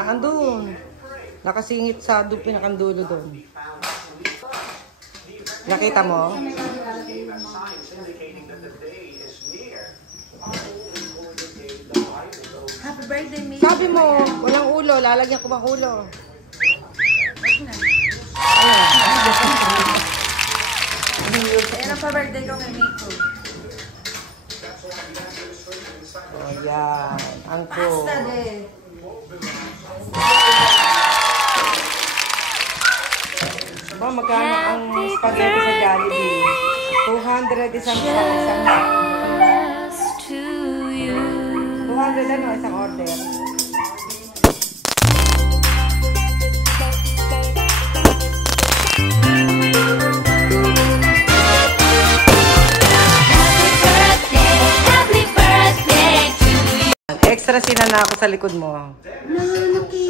na. Andun. Nakasingit sa pinakandulo doon. Nakita mo? Happy birthday, Miss. Sabi mo, walang ulo. Lalagyan ko bang ulo? Ayan ang pa-birthday ko kay Miko. Oh, yan. Ang ko. Pasta din. Ba, magkano ang spaghetti sa Jollibee? 200 isang 200 ano, isang order. Extra sinana ako sa likod mo. Nanganaki.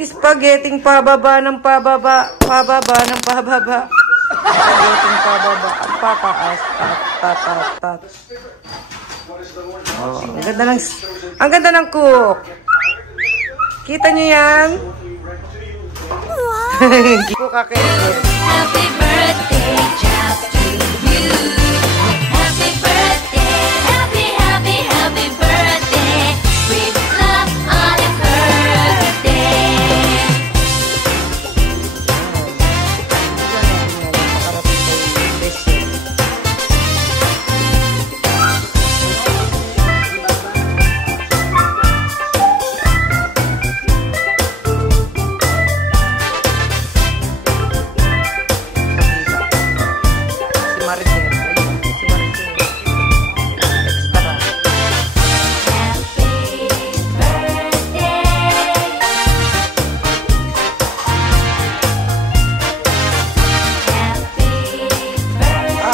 Spaghetti pababa ng pababa, pababa ng pababa. Spaghetti pababa, pataas, tat. Oh, ang ganda ng cook. Kita niyo yan? Wow! Cook ako. Happy birthday just to you. Happy birthday, happy birthday. With love on your birthday.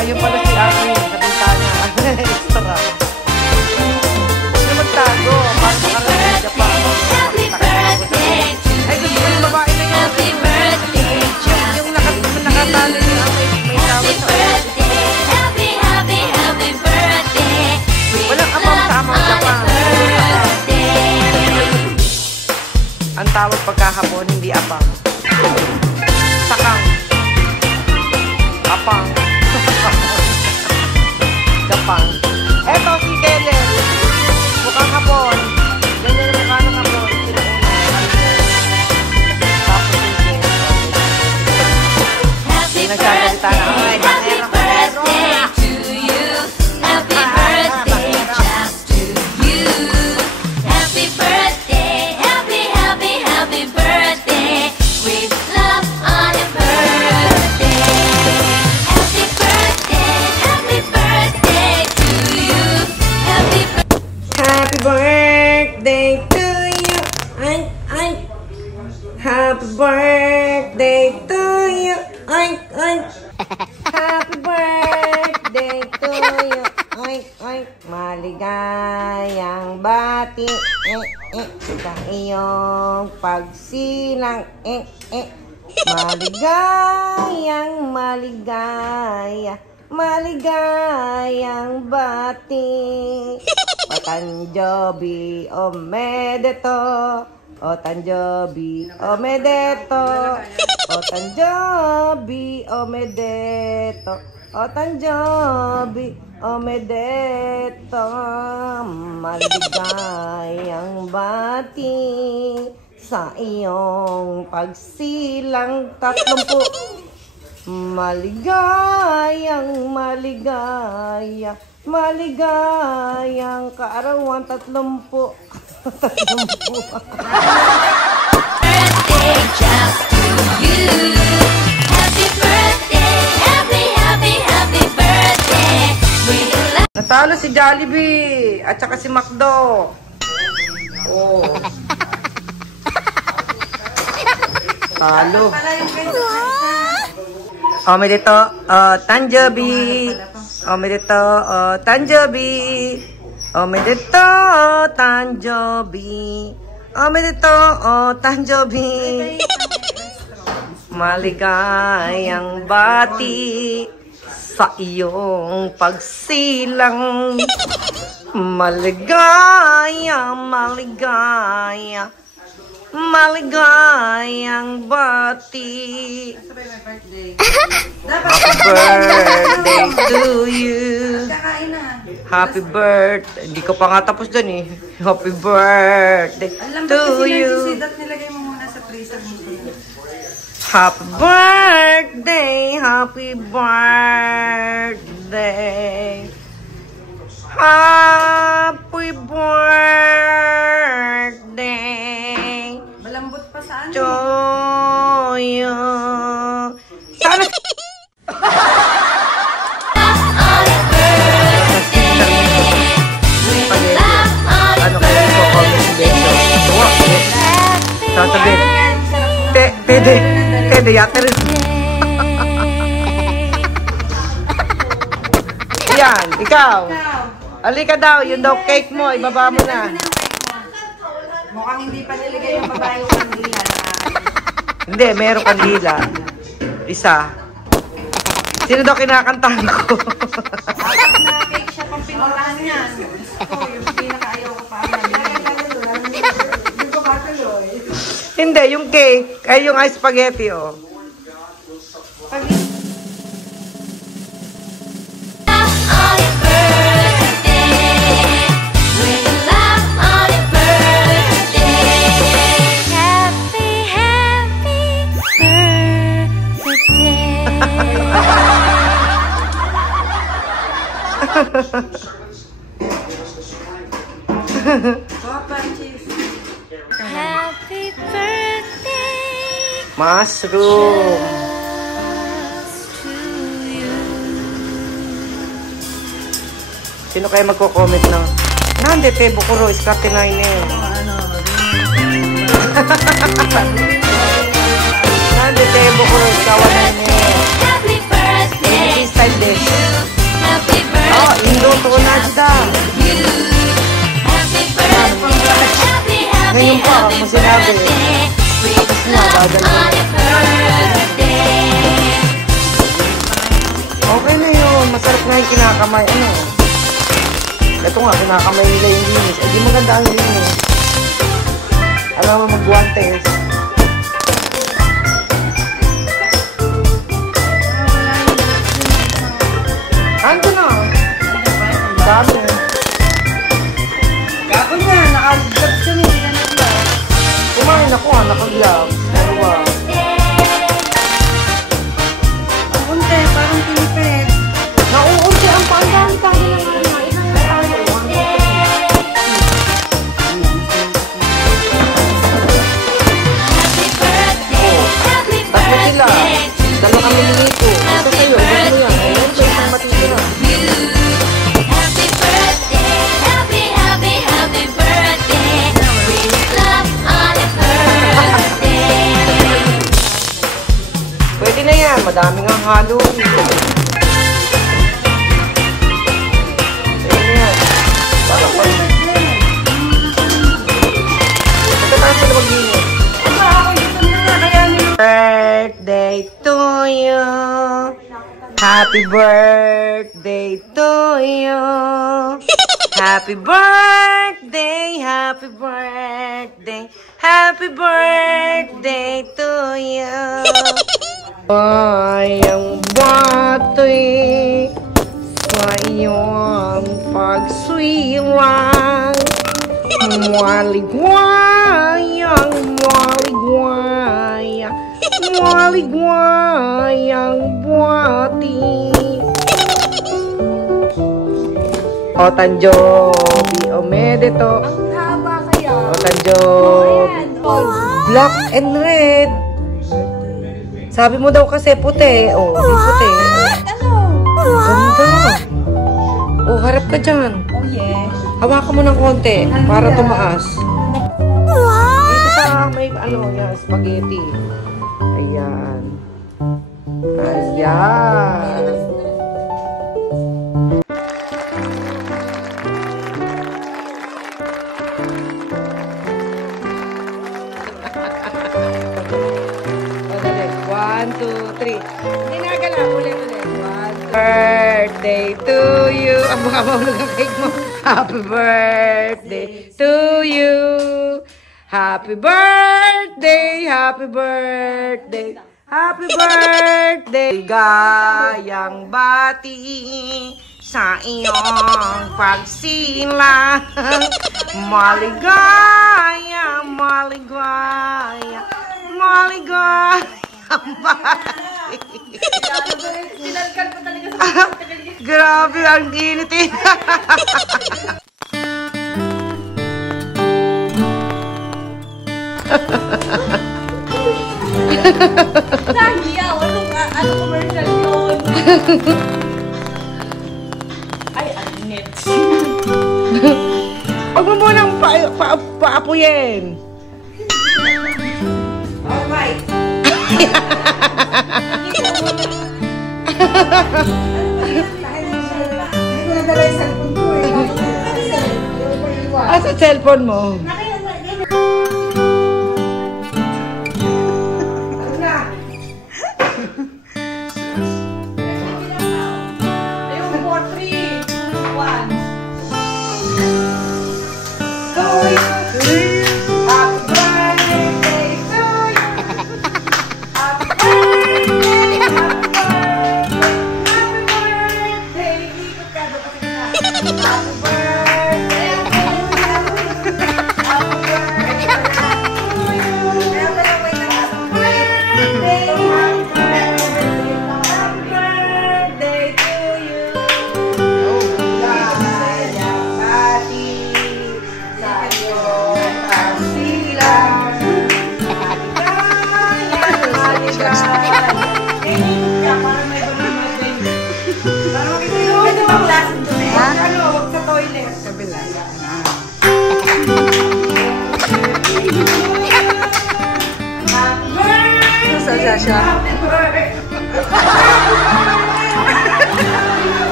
Ayun pala si Armin sa bintana. Extra. Huwag na magtago. Para makarating sa Japan. Happy birthday to Ay, gusto ko yung babae na yun. Happy birthday just Yung nakatalo niya. May tawag sa birthday. Happy birthday. Walang amang sa amang Japan. Ang tawag pagkahapon, hindi apang. Sakang. Apang. Japang. Eto si Kellen. Mukhang hapon. Ganyan yung mukha ng hapon. Tapos si Kellen. Happy Nagsasalita na. Ay, birthday to you. Happy birthday just to you. Happy birthday, happy birthday. With love on your birthday. Happy birthday to you. Happy birthday to you. Happy birthday to you. Happy birthday to you. Maligayang bati sa iyong pagsilang maligayang bati. Patanjobi o medeto, o tanjobi o medeto, o tanjobi o medeto, o tanjobi o medeto. Maligayang bati sa iyong pagsilang 30. Maligayang kaarawan 30. birthday just to you. Happy birthday, happy birthday. With love. Natalo si Jollibee at saka si McDo. Oh. Talo. May dito, Tanjobi. May dito, Tanjobi. May dito, Tanjobi. May dito, Tanjobi. Maligayang bati sa iyong pagsilang. Maligaya maligayang bati. Sabay may birthday. Happy birthday to you. Kakain na. Happy birthday. Hindi ko pa nga tapos dyan eh. Happy birthday Alam ba to kasi you. nansisidot nilagay mo muna sa freezer mo. Happy birthday, happy birthday. Happy birthday Malambot pa sa ano. to you. Sana ano kayo po comment section. Sasabihin. Tede, yate rin. Yan, ikaw. Alika daw, yung daw cake mo, ibaba mo na. Mukhang hindi pa nilagay yung babae yung kandila. Hindi, meron kandila. Isa. Sino daw kinakantahan ko? Apat na cake siya pang pinulahan niyan. Ito, yung pinakaayaw ko pa. Hindi ko matuloy. Hindi, yung cake. Ay, yung ice spaghetti, oh. Papa, cheese. Happy birthday Mushroom. to you. Sino kayo magko-comment ng Nande, te, bukuro, iskarte na yun eh. Nande, te, bukuro, iskawa na yun eh. Happy birthday This time din. Happy birthday Oh, indo to na sida. you. Happy birthday. Happy, happy, Ngayon pa, happy mo sinabi. birthday. We Tapos na, bagal na. happy birthday. Okay na yun. Masarap na yung kinakamay. Ano? Ito nga, kinakamay nila yung linis. Eh, di maganda ang linis. Alam mo, mag-guantes. Ando na. Dami. Kapag na, naka-gloves ka hindi ka nag-gloves. Kumain ako, naka-gloves. Dalawa. Ang unti, parang tinipid. Nauunti ang pandang tayo ng Happy birthday. Happy Tatlo sila. birthday to Dalawa kami nilito. Ito sa'yo. Ito mo yan. Ayun ba isang matitira? you. Happy birthday. Happy, happy, happy birthday. We love on your birthday. Pwede na yan. Madami nga halo. Pwede na yan. Parang pag... Ito tayo sila mag-inis. Aba, ako dito na, kaya nilo. Birthday to you. Happy birthday to you. Happy birthday, happy birthday, happy birthday to you. Ay, ang batoy sa iyong pagsiwang. Maligwayang, maligwayang, maligwayang buwati. O Tanjobi, o Medito. Ang haba kaya. O Tanjobi. Black and red. Sabi mo daw kasi puti. O, di puti. Ano? Ganda. O, harap ka dyan. Oh, yeah. Hawakan mo ng konti para tumaas. Dito sa may ano, yan, spaghetti. Ayan. Ayan. O, dali. 1, 2, 3. Hindi nagala. Ulit. 1, birthday to you. Ang mga mahulog ang cake mo. Happy birthday to you. Happy birthday, happy birthday, happy birthday. Gayang bati sa iyong pagsilang. Maligaya, maligaya, maligaya ang bati. Grabe, ang init eh. Nagyaw, ano commercial yun? Ay, anit. Huwag mo munang paapuyin. Alright. Sa cellphone mo.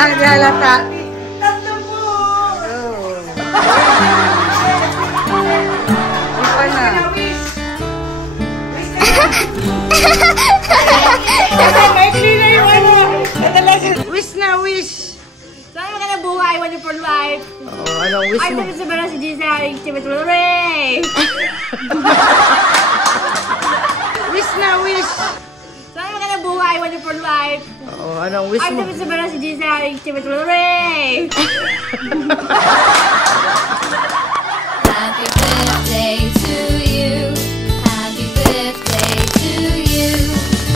Ang halata. Tatlo po. Ipa na. Wish na wish. Sana ka na buhay, wonderful life. Oh, anong wish Ay, mo? sabi sa si Giselle, Ray. Wish na wish. Sana ka na buhay, wonderful life. Oh, anong wish Ay, mo? sabi sa si Giselle, Ray. Happy birthday to you. Happy birthday to you.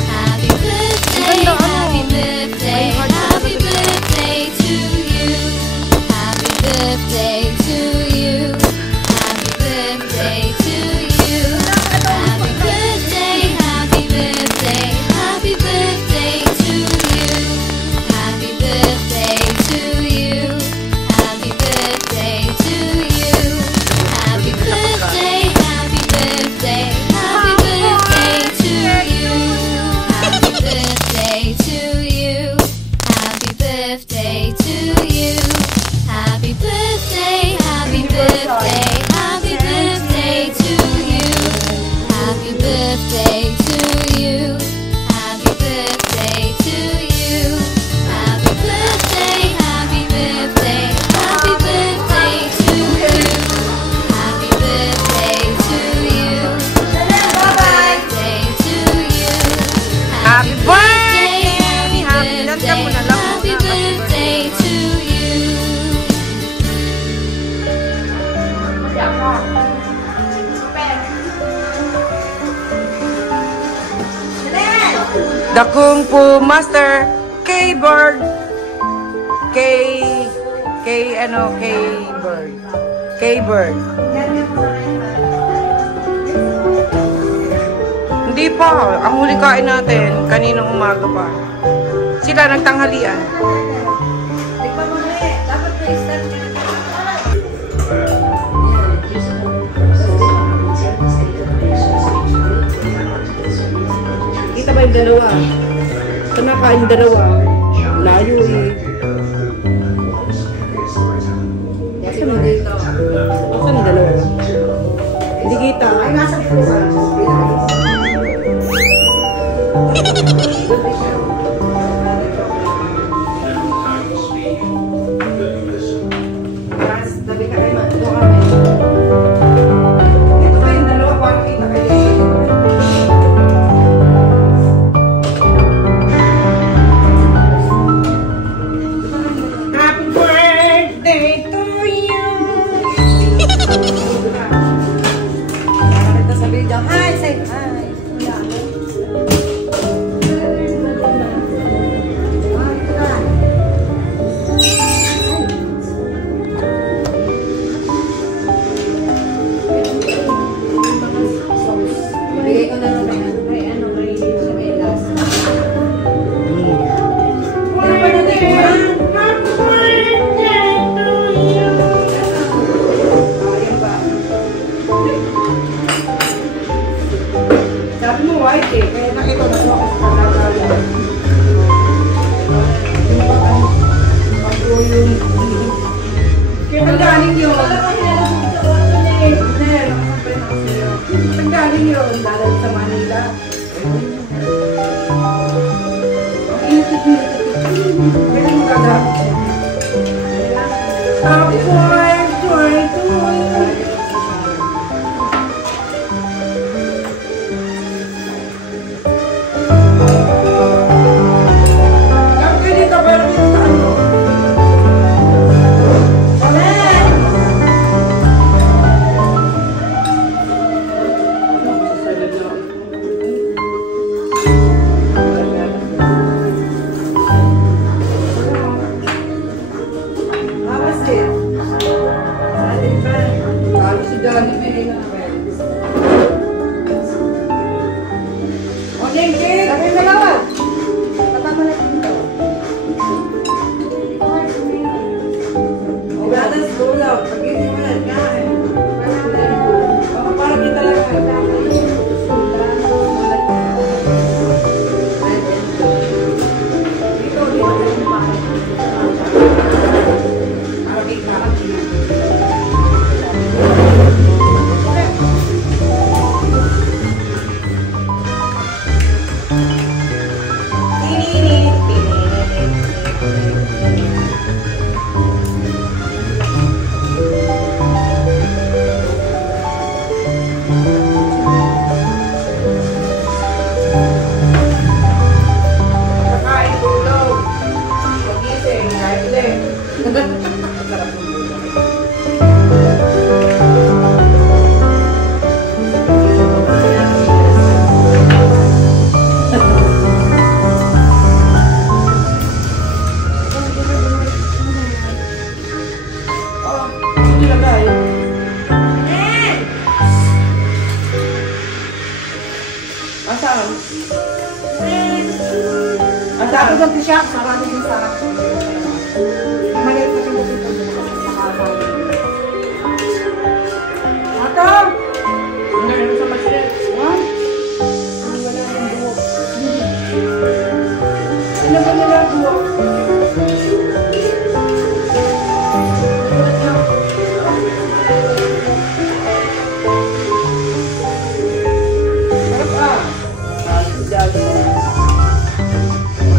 Happy birthday, happy birthday, happy birthday to you. Happy birthday to you. Happy birthday to you. Happy birthday, happy birthday, happy birthday to you. Happy birthday to you. Happy birthday to you. Happy birthday, happy birthday, happy birthday to you. Happy birthday to you. Happy birthday to you. Happy birthday, happy birthday, happy birthday to you. Happy birthday to you. Happy birthday to you. Happy birthday, happy birthday, happy birthday to you. Happy birthday to you. Happy birthday to you. Happy birthday! Happy Happy birthday! Mo na lang. Happy birthday to you. The Kung Fu Master K-Bird. K-Bird. K-Bird. Hindi pa. Ang huli kain natin, kaninang umaga pa. Sila nagtanghalian. sabay dalawa. Saan nakain dalawa? Layo eh. Saan dalawa? Hindi kita. Ay, nasa pusa. Tabi ka kayo, ito kami. Ito kayo, dalawa, parang kita kayo. Happy birthday to you! Ito sa video. Hi! Say hi! Bigay ko na lang may ano, may sa may last. Ano pa natin ko ba? Sabi mo white eh, kaya nakita na ako sa kanala. Kaya nagaling yun. Nagaling yun, dadal sa Manila. Kaya magagamit siya. Happy birthday to you. Ako doon siya, marami din sa akin. Maliit pa siya dito. Ato! Ano sa masjid? Yan? Wala ng buhok. Ano ba nila buhok? Harap ah! Dali mo.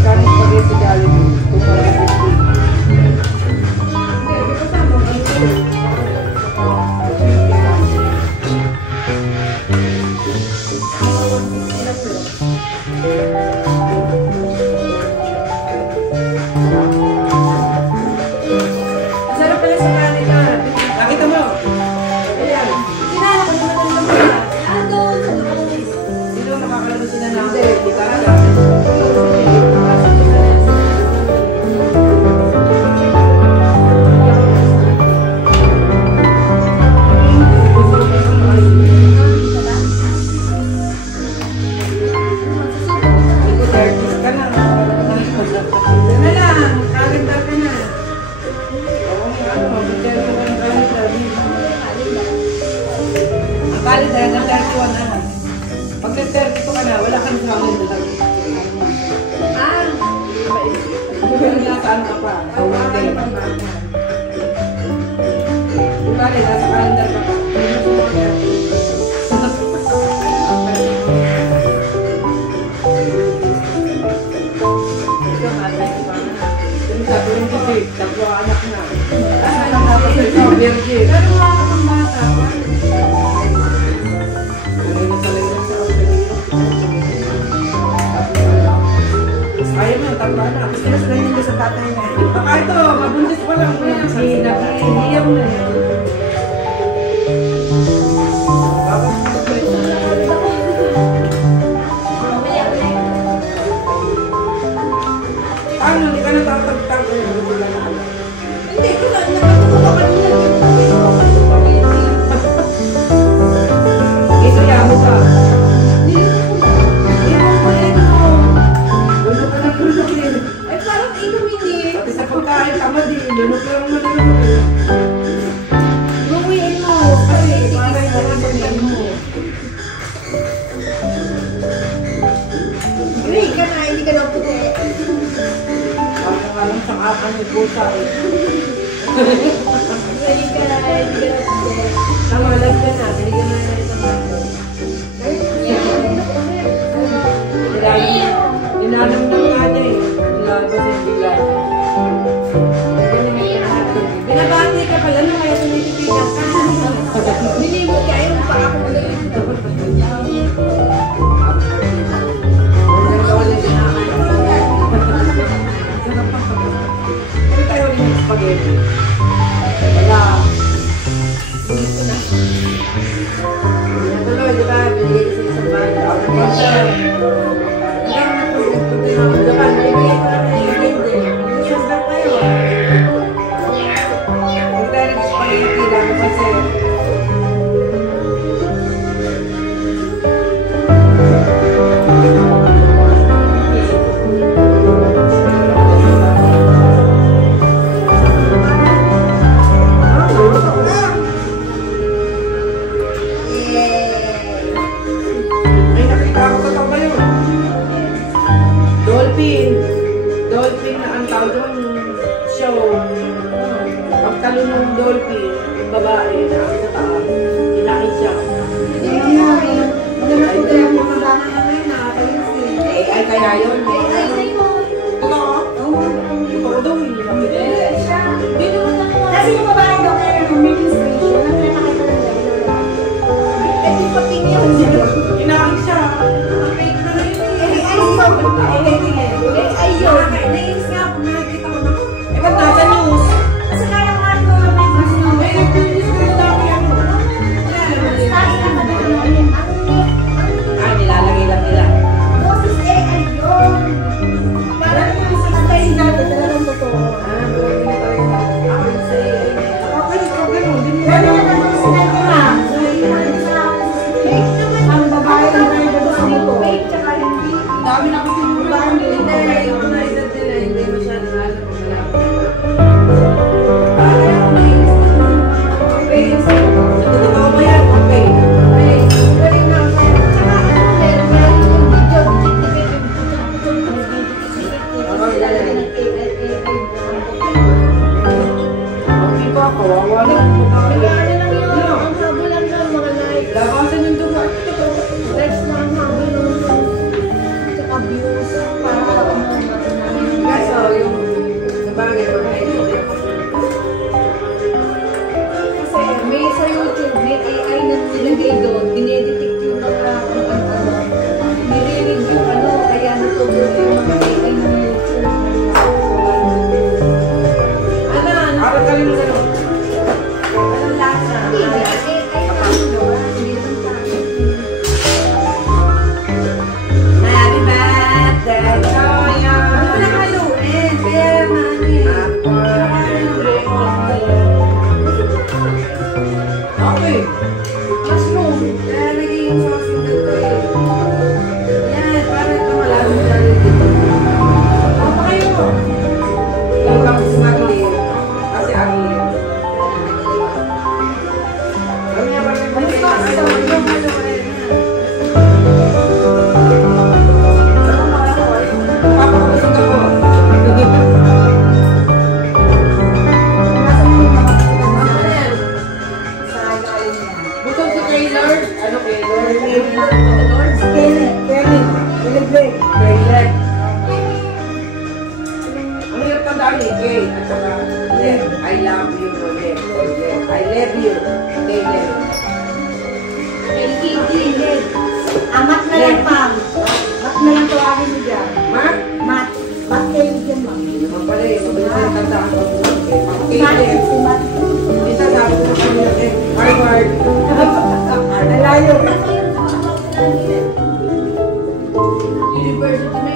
Kanin spaghetti Jollibee, 250. Hindi, Tandaan ka pa. Tawagin. Bukali, nasa kalendar ka pa. Sabi rin kasi, tatlo anak na. Virgin. Pero mga kapang bata. Ayaw mo, tatlo anak. Kasi nasa ganyan sa tatay na. Baka ito, mabuntis pa lang. Nag-iiyaw na. Ano, hindi ka natatagtag ko yun. Hindi ko na, nakatutuwa ka nila. Ito yamo ka. Eh, parang inumin Sabi sa pagkain, tama din. Lunok lang mo na naman. Gawin mo. Kasi, Parang inumin mo. Gray ka na, hindi ka na puti. Parang nga lang sa kakan ni Busa eh. Gray ka na, hindi ka na puti. Tama lang ka na. Hindi ka na sa kakan. Inanam ng kanya eh. Nilabas yung bigla. Binabati ka pala nung kaya tumitipigas ka. Nilimot ka, yung pa ako ulit. Huwag ka ulit sinakain. Ano tayo ulit ng spaghetti? Wala. Tuloy, di ba? Binigay sa isang bata. Dolphin na ang tawag doon, show. Pagtalo ng dolphin, yung babae na ang sa taas, kinain siya. Ay, kaya yun. Totoo daw, hindi namin. Kasi yung babae daw kaya ng administration, nagkakakita ng gano'n. Eh, di pating yun. Kinain siya. Ayun. Nainis nga ako, nakikita ko na. Eh, ba't nasa news? Kasi kaya nga ito, may mas no. Eh, nag-news na dami ano. Lagi ka madalawin. Ah, nilalagay lang nila. Boses ayun. Parang yung sa patay natin, talagang totoo. Ah, buwan na talaga. Ako yung sa AI. Okay, ganun. Gano'n na naman sinabi na. Fake naman. Ang babae na tayo sa muto. Fake tsaka hindi. Dami na kasi yung babae.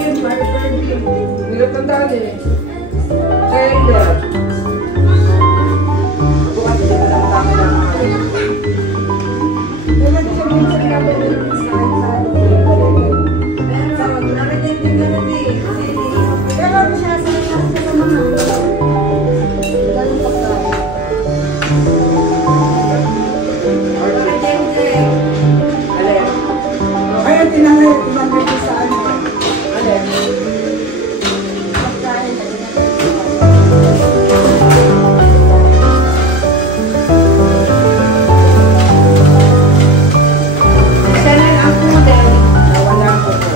yun, Mariperd yun. Hirap ng dali eh. Trailer. Bukas hindi mo lang tama lang mga yun. Wala din kami sa pinapanood sa pero narinig din ganun eh. Pero siya sa mga ganun pagkain. Kaya tinanay yung ibang dito sa ano. Alin? Pagkain. Channel ang model. Nawala ko po.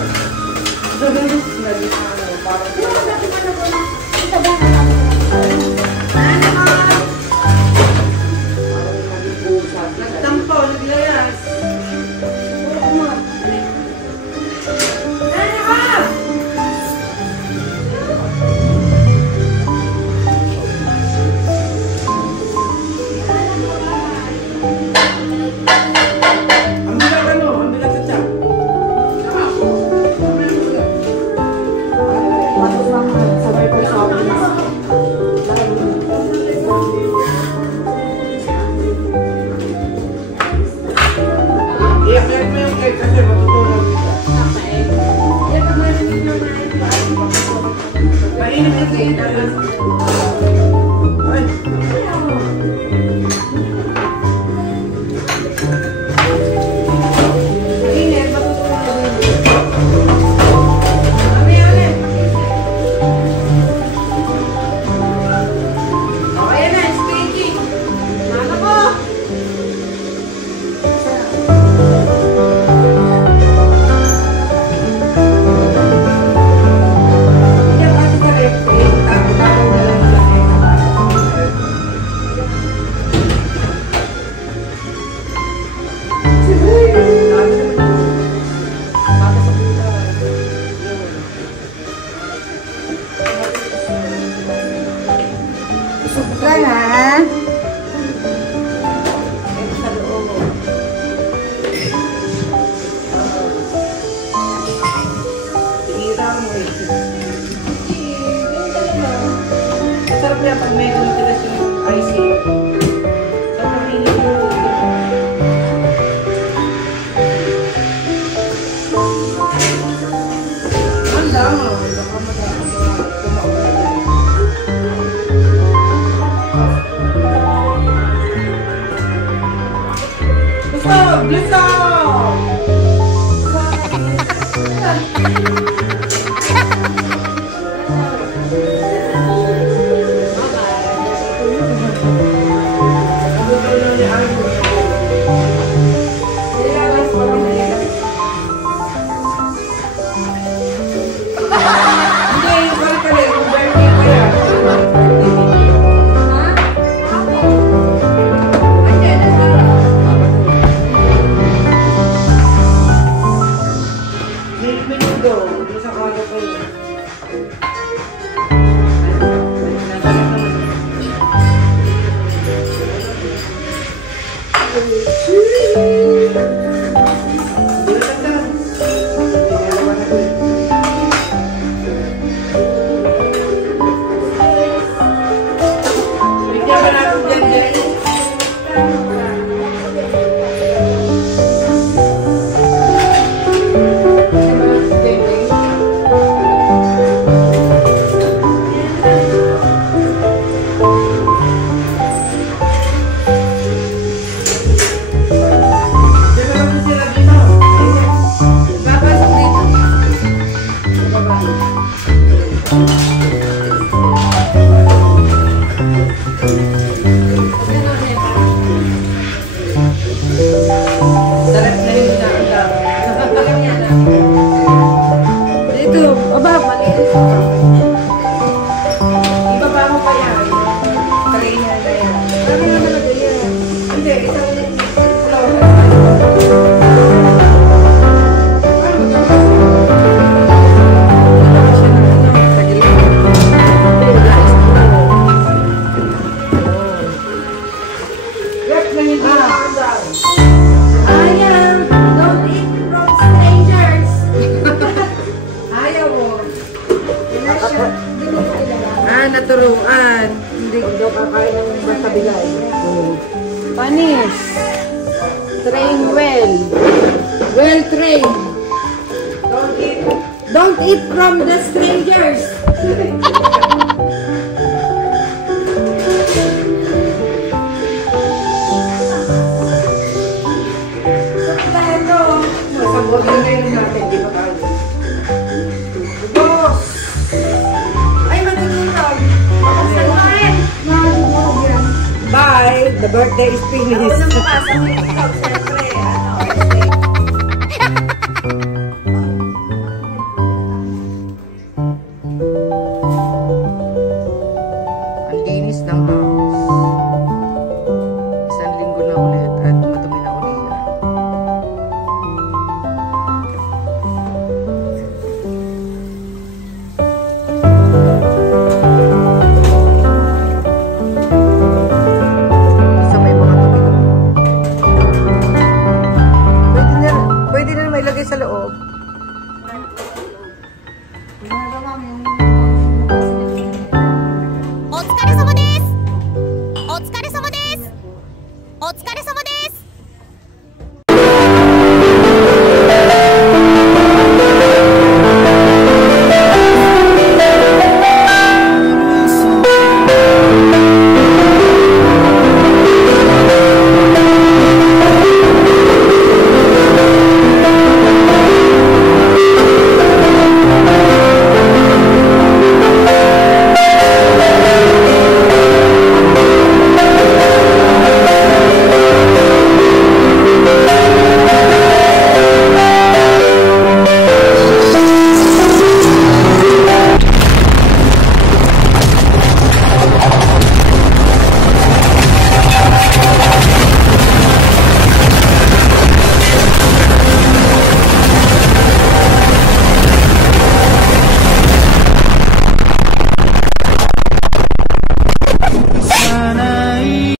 Naging ano, parang Ito ba na nagtampo, naglayas. Ang bigat ano? Ang bigat sa tiyak. Pasok lang sabay pa sa akin. I-upload mo yung cake kasi matutunan kita. Mainit yung cake. Ay. Mainit, matutunan kita. Mamaya ulit. Okay na, speaking. Mana po? Hindi ako kasi sa rep, tago-tago na lang yung laki. Bago sa puta. Lang ha. Ito sa loob. Tinira mo eh. Sarap yan pag medyo matigas yung icing. Sobrang init yung handa mo. Baka madami kumakain. Gusto! Gusto! Hindi, balik-balik. Kung birthday ko yan. Minuto. Isang araw ko yun. Bigyan ba natin dyan dyan? Sarap na yung dito, baba, maliit. Ibaba mo pa yan. Trainer na yan. Sabi na talaga yan. Hindi, isang Ayaw! Don't eat from strangers! ayaw mo. Naturuan. Hindi daw kakain ng basta bigay. Panis. Train well. Well trained. Don't eat from the strangers. Masabot na ngayon natin, di ba tayo? Boss! Ay, matutulog. Bye! The birthday is finished. Ang linis ng house. Isang linggo na ulit at madumi na ulit. Sa may mga dumi. Pwede na mailagay sa loob. お疲れ様です。お疲れ様です。お疲れ様